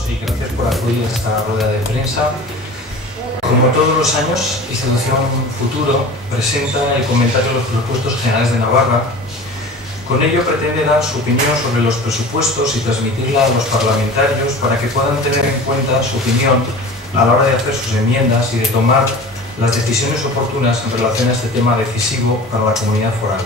todos y gracias por acudir a esta rueda de prensa. Como todos los años, Institución Futuro presenta el comentario de los presupuestos generales de Navarra. Con ello pretende dar su opinión sobre los presupuestos y transmitirla a los parlamentarios para que puedan tener en cuenta su opinión a la hora de hacer sus enmiendas y de tomar las decisiones oportunas en relación a este tema decisivo para la comunidad foral.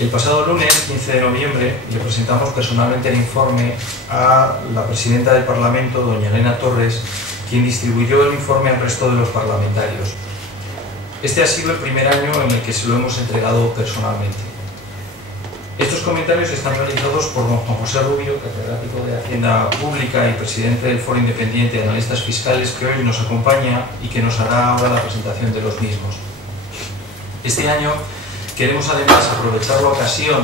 El pasado lunes, 15 de noviembre, le presentamos personalmente el informe a la presidenta del Parlamento, doña Elena Torres, quien distribuyó el informe al resto de los parlamentarios. Este ha sido el primer año en el que se lo hemos entregado personalmente. Estos comentarios están realizados por don Juan José Rubio, catedrático de Hacienda Pública y presidente del Foro Independiente de Analistas Fiscales, que hoy nos acompaña y que nos hará ahora la presentación de los mismos. Este año queremos además aprovechar la ocasión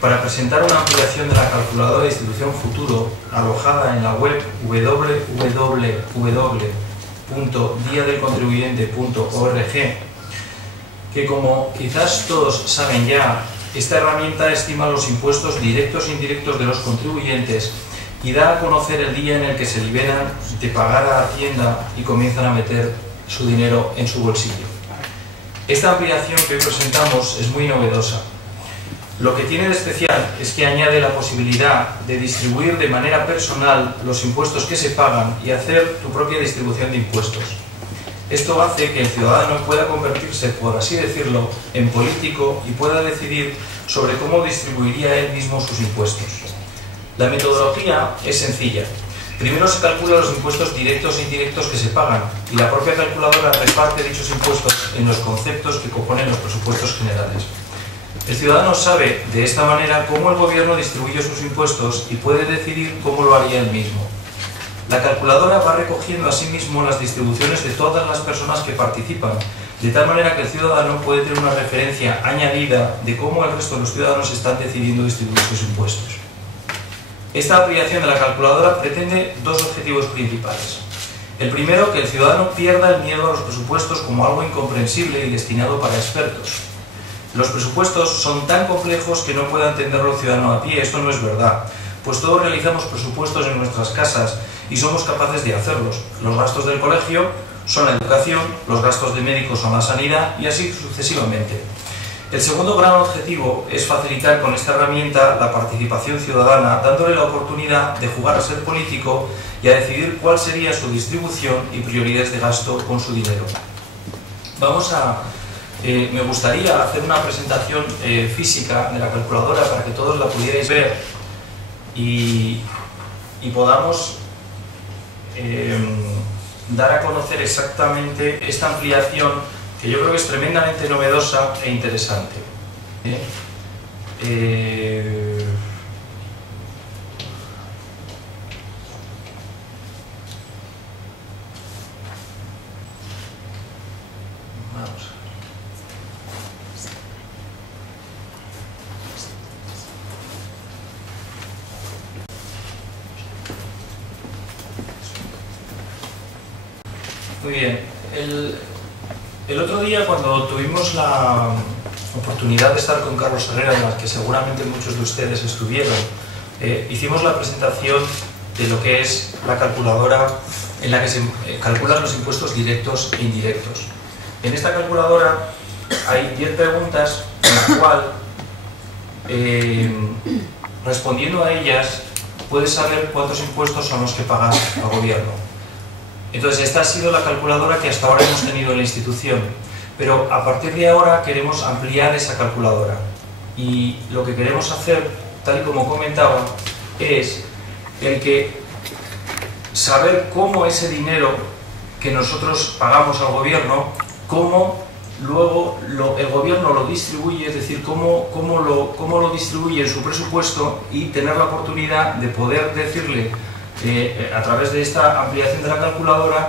para presentar una ampliación de la calculadora de Institución Futuro alojada en la web www.diadelcontribuyente.org, que, como quizás todos saben ya, esta herramienta estima los impuestos directos e indirectos de los contribuyentes y da a conocer el día en el que se liberan de pagar a Hacienda y comienzan a meter su dinero en su bolsillo. Esta ampliación que hoy presentamos es muy novedosa. Lo que tiene de especial es que añade la posibilidad de distribuir de manera personal los impuestos que se pagan y hacer tu propia distribución de impuestos. Esto hace que el ciudadano pueda convertirse, por así decirlo, en político y pueda decidir sobre cómo distribuiría él mismo sus impuestos. La metodología es sencilla. Primero se calculan los impuestos directos e indirectos que se pagan y la propia calculadora reparte dichos impuestos en los conceptos que componen los presupuestos generales. El ciudadano sabe de esta manera cómo el gobierno distribuye sus impuestos y puede decidir cómo lo haría él mismo. La calculadora va recogiendo asimismo las distribuciones de todas las personas que participan, de tal manera que el ciudadano puede tener una referencia añadida de cómo el resto de los ciudadanos están decidiendo distribuir sus impuestos. Esta ampliación de la calculadora pretende dos objetivos principales. El primero, que el ciudadano pierda el miedo a los presupuestos como algo incomprensible y destinado para expertos. Los presupuestos son tan complejos que no pueda entenderlo el ciudadano a pie. Esto no es verdad, pues todos realizamos presupuestos en nuestras casas y somos capaces de hacerlos. Los gastos del colegio son la educación, los gastos de médicos son la sanidad y así sucesivamente. El segundo gran objetivo es facilitar con esta herramienta la participación ciudadana, dándole la oportunidad de jugar a ser político y a decidir cuál sería su distribución y prioridades de gasto con su dinero. Me gustaría hacer una presentación física de la calculadora para que todos la pudierais ver y podamos dar a conocer exactamente esta ampliación, que yo creo que es tremendamente novedosa e interesante. Muy bien. El otro día, cuando tuvimos la oportunidad de estar con Carlos Herrera, en la que seguramente muchos de ustedes estuvieron, hicimos la presentación de lo que es la calculadora en la que se calculan los impuestos directos e indirectos. En esta calculadora hay 10 preguntas en la cual, respondiendo a ellas, puedes saber cuántos impuestos son los que pagas al gobierno. Entonces, esta ha sido la calculadora que hasta ahora hemos tenido en la institución, pero a partir de ahora queremos ampliar esa calculadora. Y lo que queremos hacer, tal y como comentaba, es saber cómo ese dinero que nosotros pagamos al gobierno, cómo luego el gobierno lo distribuye, es decir, cómo lo distribuye en su presupuesto y tener la oportunidad de poder decirle a través de esta ampliación de la calculadora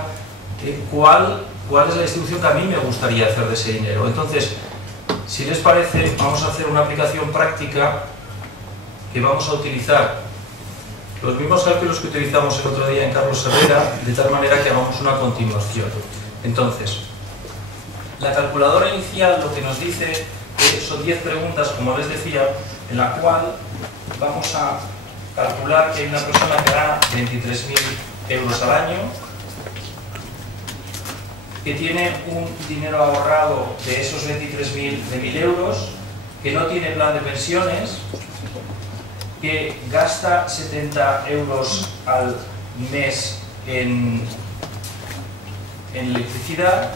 cuál es la distribución que a mí me gustaría hacer de ese dinero. Entonces, si les parece, vamos a hacer una aplicación práctica que vamos a utilizar los mismos cálculos que utilizamos el otro día en Carlos Herrera, de tal manera que hagamos una continuación. Entonces, la calculadora inicial lo que nos dice que son 10 preguntas, como les decía, en la cual vamos a calcular que hay una persona que gana 23.000 euros al año, que tiene un dinero ahorrado de esos 23.000 euros, que no tiene plan de pensiones, que gasta 70 euros al mes en electricidad,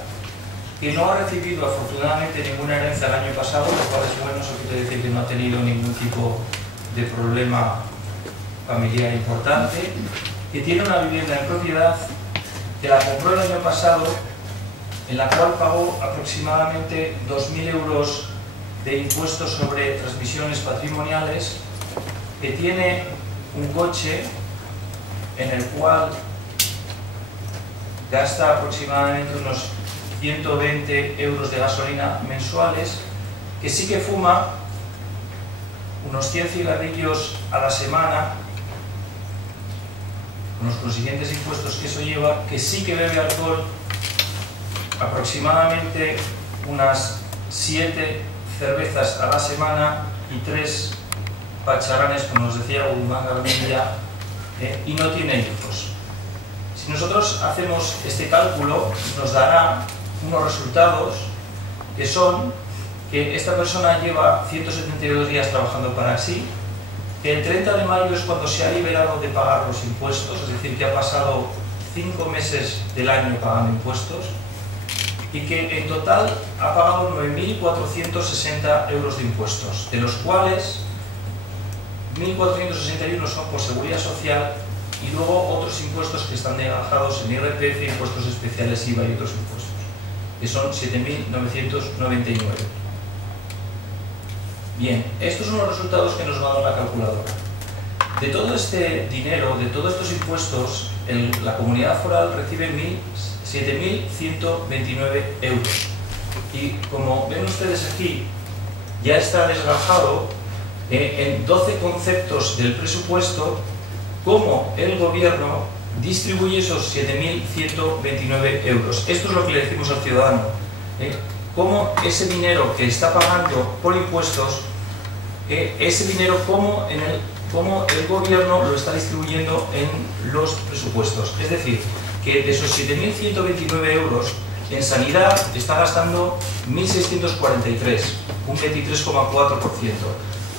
que no ha recibido afortunadamente ninguna herencia el año pasado, lo cual es bueno, eso quiere decir que no ha tenido ningún tipo de problema familiar importante, que tiene una vivienda en propiedad, que la compró el año pasado, en la cual pagó aproximadamente 2.000 euros de impuestos sobre transmisiones patrimoniales, que tiene un coche en el cual gasta aproximadamente unos 120 euros de gasolina mensuales, que sí que fuma unos 100 cigarrillos a la semana, con los consiguientes impuestos que eso lleva, que sí que bebe alcohol aproximadamente unas 7 cervezas a la semana y 3 pacharanes, como nos decía Guzmán Garmendia, y no tiene hijos. Si nosotros hacemos este cálculo, nos dará unos resultados que son que esta persona lleva 172 días trabajando para sí, que el 30 de mayo es cuando se ha liberado de pagar los impuestos, es decir, que ha pasado 5 meses del año pagando impuestos, y que en total ha pagado 9.460 euros de impuestos, de los cuales 1.461 son por seguridad social y luego otros impuestos que están debajados en IRPF, impuestos especiales, IVA y otros impuestos, que son 7.999. Bien, estos son los resultados que nos va a dar la calculadora. De todo este dinero, de todos estos impuestos, la comunidad foral recibe 7.129 euros. Y como ven ustedes aquí, ya está desglosado en 12 conceptos del presupuesto cómo el gobierno distribuye esos 7.129 euros. Esto es lo que le decimos al ciudadano. Cómo ese dinero que está pagando por impuestos, ese dinero cómo el gobierno lo está distribuyendo en los presupuestos. Es decir, que de esos 7.129 euros en sanidad está gastando 1.643, un 23,4%.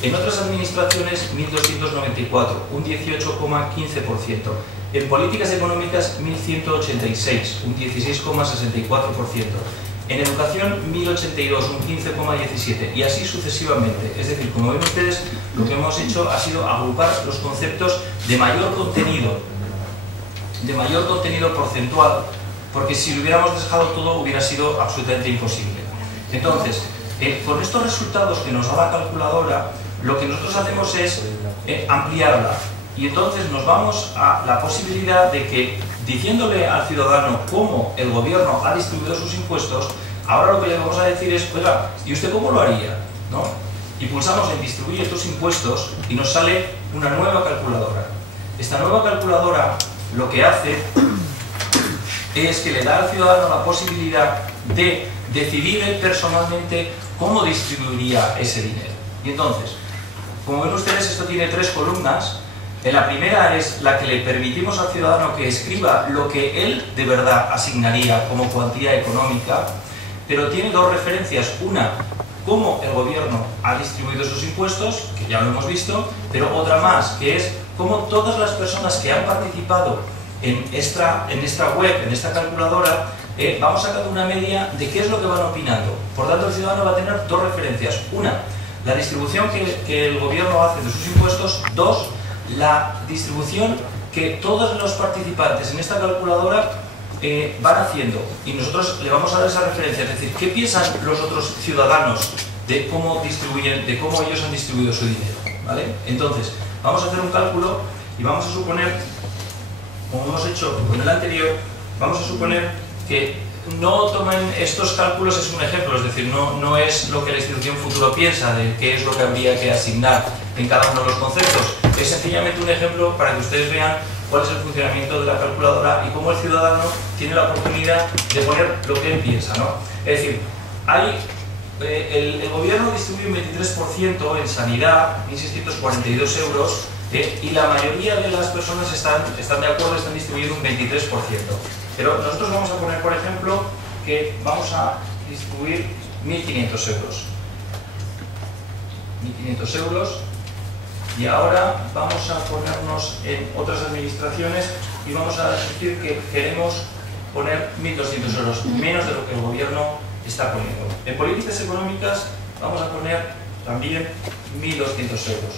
En otras administraciones 1.294, un 18,15%. En políticas económicas 1.186, un 16,64%. En educación 1.082, un 15,17%. Y así sucesivamente. Es decir, como ven ustedes, lo que hemos hecho ha sido agrupar los conceptos de mayor contenido porcentual, porque si lo hubiéramos dejado todo hubiera sido absolutamente imposible. Entonces, con estos resultados que nos da la calculadora, lo que nosotros hacemos es ampliarla, y entonces nos vamos a la posibilidad de que, diciéndole al ciudadano cómo el gobierno ha distribuido sus impuestos, ahora lo que le vamos a decir es, oiga, ¿y usted cómo lo haría? ¿No? Y pulsamos en distribuir tus impuestos y nos sale una nueva calculadora. Esta nueva calculadora lo que hace es que le da al ciudadano la posibilidad de decidir él personalmente cómo distribuiría ese dinero. Y entonces, como ven ustedes, esto tiene 3 columnas. En la primera es la que le permitimos al ciudadano que escriba lo que él de verdad asignaría como cuantía económica, pero tiene 2 referencias. Una, cómo el gobierno ha distribuido sus impuestos, que ya lo hemos visto, pero otra más, que es cómo todas las personas que han participado en esta web, en esta calculadora, vamos sacando una media de qué es lo que van opinando. Por tanto, el ciudadano va a tener 2 referencias. Una, la distribución que el gobierno hace de sus impuestos. 2, la distribución que todos los participantes en esta calculadora van haciendo, y nosotros le vamos a dar esa referencia, es decir, qué piensan los otros ciudadanos de cómo distribuyen, de cómo ellos han distribuido su dinero, ¿vale? Entonces, vamos a hacer un cálculo y vamos a suponer, como hemos hecho con el anterior, vamos a suponer que no tomen estos cálculos, es un ejemplo, es decir, no es lo que la institución Futuro piensa de qué es lo que habría que asignar en cada uno de los conceptos, es sencillamente un ejemplo para que ustedes vean cuál es el funcionamiento de la calculadora y cómo el ciudadano tiene la oportunidad de poner lo que él piensa, ¿no? Es decir, el gobierno distribuye un 23% en sanidad, 1.642 euros, y la mayoría de las personas están de acuerdo, están distribuidos un 23%. Pero nosotros vamos a poner, por ejemplo, que vamos a distribuir 1.500 euros. 1.500 euros. Y ahora vamos a ponernos en otras administraciones y vamos a decir que queremos poner 1.200 euros, menos de lo que el gobierno está poniendo. En políticas económicas vamos a poner también 1.200 euros,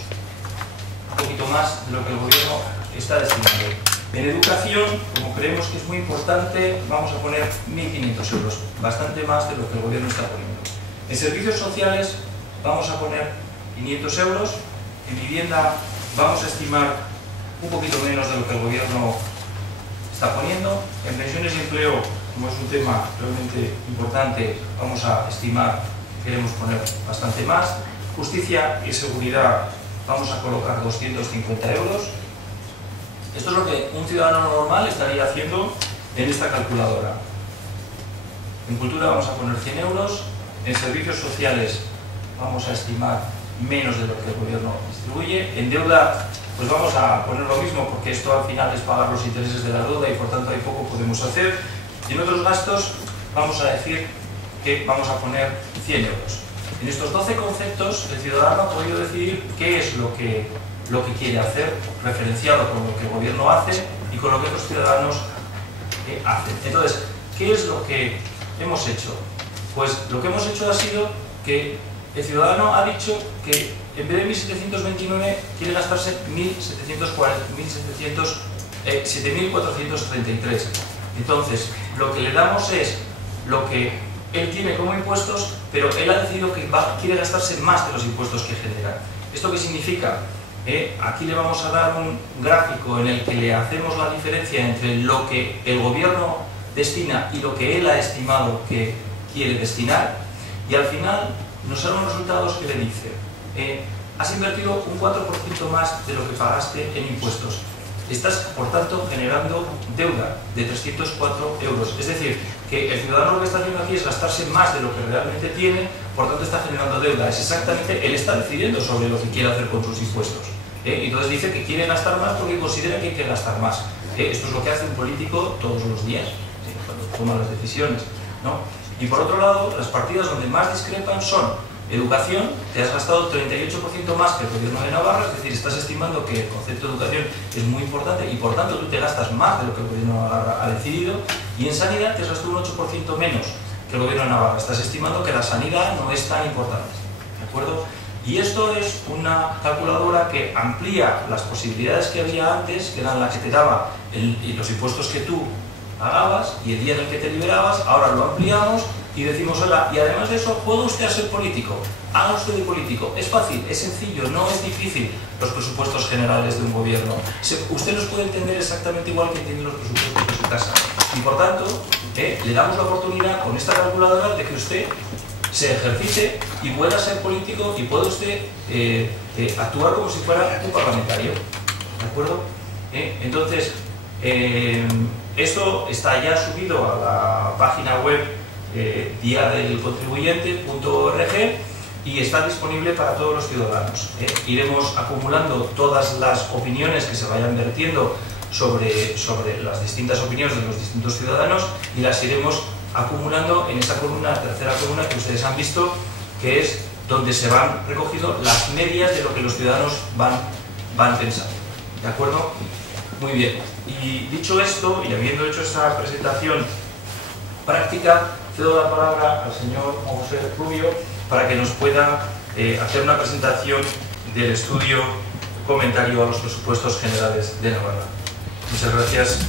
un poquito más de lo que el gobierno está destinando. En educación, como creemos que es muy importante, vamos a poner 1.500 euros, bastante más de lo que el gobierno está poniendo. En servicios sociales vamos a poner 500 euros. En vivienda vamos a estimar un poquito menos de lo que el gobierno está poniendo. En pensiones y empleo, como es un tema realmente importante, vamos a estimar que queremos poner bastante más. Justicia y seguridad vamos a colocar 250 euros. Esto es lo que un ciudadano normal estaría haciendo en esta calculadora. En cultura vamos a poner 100 euros. En servicios sociales vamos a estimar menos de lo que el gobierno distribuye. En deuda, pues vamos a poner lo mismo, porque esto al final es pagar los intereses de la deuda y por tanto hay poco podemos hacer. Y en otros gastos vamos a decir que vamos a poner 100 euros. En estos 12 conceptos el ciudadano ha podido decidir qué es lo que quiere hacer, referenciado con lo que el gobierno hace y con lo que otros ciudadanos hacen. Entonces, ¿qué es lo que hemos hecho? Pues lo que hemos hecho ha sido que el ciudadano ha dicho que en vez de 1.729 quiere gastarse 7.433. Entonces, lo que le damos es lo que él tiene como impuestos, pero él ha decidido que quiere gastarse más de los impuestos que genera. ¿Esto qué significa? Aquí le vamos a dar un gráfico en el que le hacemos la diferencia entre lo que el gobierno destina y lo que él ha estimado que quiere destinar, y al final nos salen unos resultados que le dice has invertido un 4% más de lo que pagaste en impuestos. Estás, por tanto, generando deuda de 304 euros. Es decir, que el ciudadano lo que está haciendo aquí es gastarse más de lo que realmente tiene, por tanto está generando deuda. Es exactamente, él está decidiendo sobre lo que quiere hacer con sus impuestos. Entonces dice que quiere gastar más porque considera que hay que gastar más. Esto es lo que hace un político todos los días, cuando toma las decisiones, ¿no? Y por otro lado, las partidas donde más discrepan son educación. Te has gastado 38% más que el gobierno de Navarra, es decir, estás estimando que el concepto de educación es muy importante y por tanto tú te gastas más de lo que el gobierno de Navarra ha decidido. Y en sanidad te has gastado un 8% menos que el gobierno de Navarra, estás estimando que la sanidad no es tan importante, ¿de acuerdo? Y esto es una calculadora que amplía las posibilidades que había antes, que eran las que te daba los impuestos que tú pagabas y el día en el que te liberabas. Ahora lo ampliamos y decimos, hola, y además de eso, ¿puede usted ser político? Haga usted de político. Es fácil, es sencillo, no es difícil los presupuestos generales de un gobierno. Usted los puede entender exactamente igual que entiende los presupuestos de su casa. Y por tanto, le damos la oportunidad con esta calculadora de que usted se ejercite y pueda ser político y pueda usted actuar como si fuera un parlamentario. ¿De acuerdo? Entonces, esto está ya subido a la página web diadelcontribuyente.org y está disponible para todos los ciudadanos. Iremos acumulando todas las opiniones que se vayan vertiendo sobre las distintas opiniones de los distintos ciudadanos y las iremos acumulando en esta columna, tercera columna que ustedes han visto, que es donde se van recogiendo las medias de lo que los ciudadanos van pensando. ¿De acuerdo? Muy bien. Y dicho esto, y habiendo hecho esta presentación práctica, cedo la palabra al señor José Rubio para que nos pueda hacer una presentación del estudio comentario a los presupuestos generales de Navarra. Muchas gracias.